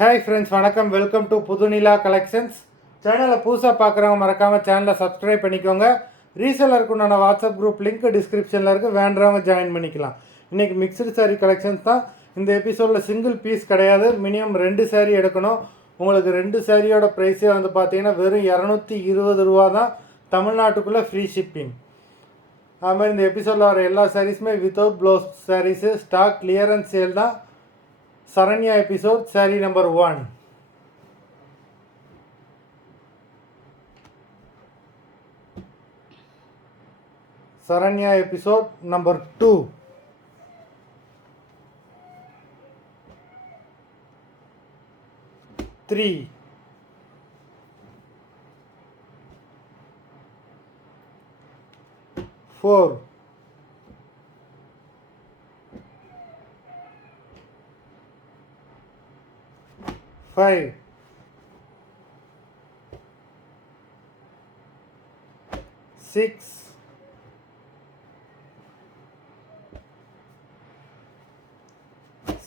Hi friends, வணக்கம். Welcome to Pudhunila collections. சேனலை புதுசாக பார்க்குறவங்க மறக்காமல் சேனலை சப்ஸ்கிரைப் பண்ணிக்கோங்க. ரீசெல்லருக்கு உண்டான வாட்ஸ்அப் குரூப் லிங்க் டிஸ்கிரிப்ஷனில் இருக்குது, வேண்டுறவங்க ஜாயின் பண்ணிக்கலாம். இன்றைக்கி மிக்சடு சாரீ கலெக்ஷன்ஸ் தான். இந்த எபிசோடில் சிங்கிள் பீஸ் கிடையாது, மினிமம் 2 சாரீ எடுக்கணும். உங்களுக்கு 2 சாரியோட ப்ரைஸே வந்து பார்த்தீங்கன்னா வெறும் 220 ரூபா தான், தமிழ்நாட்டுக்குள்ளே ஃப்ரீ ஷிப்பிங். அதுமாதிரி இந்த எபிசோடில் வர எல்லா சாரீஸுமே without blouse saris, stock clearance sale தான். Saranya episode, saree number 1. Saranya episode number 2. Three. 4. 5. 6.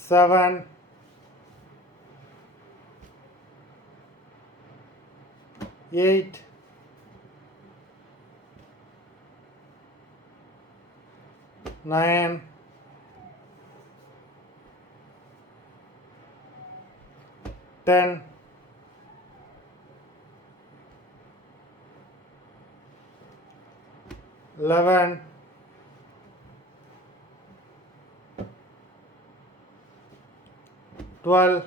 7. 8. 9. 10. 11. 12.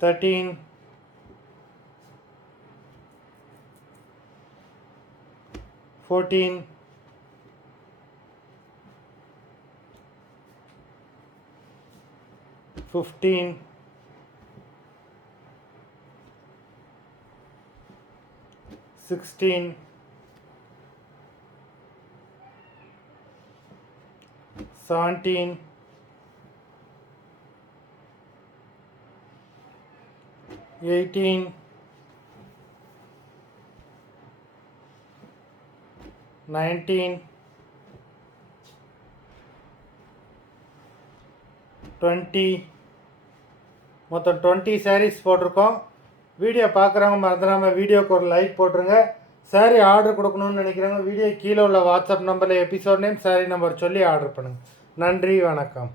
13. 14. 15. 16. 17. 18. 19. 20. மொத்தம் 20 சாரீஸ் போட்டிருக்கோம். வீடியோ பார்க்குறவங்க மறந்துடாமல் வீடியோக்கு ஒரு லைக் போட்டுருங்க. சாரீ ஆர்டர் கொடுக்கணும்னு நினைக்கிறவங்க வீடியோ கீழே உள்ள வாட்ஸ்அப் நம்பரில் எபிசோட் நேம், சாரீ நம்பர் சொல்லி ஆர்டர் பண்ணுங்கள். நன்றி, வணக்கம்.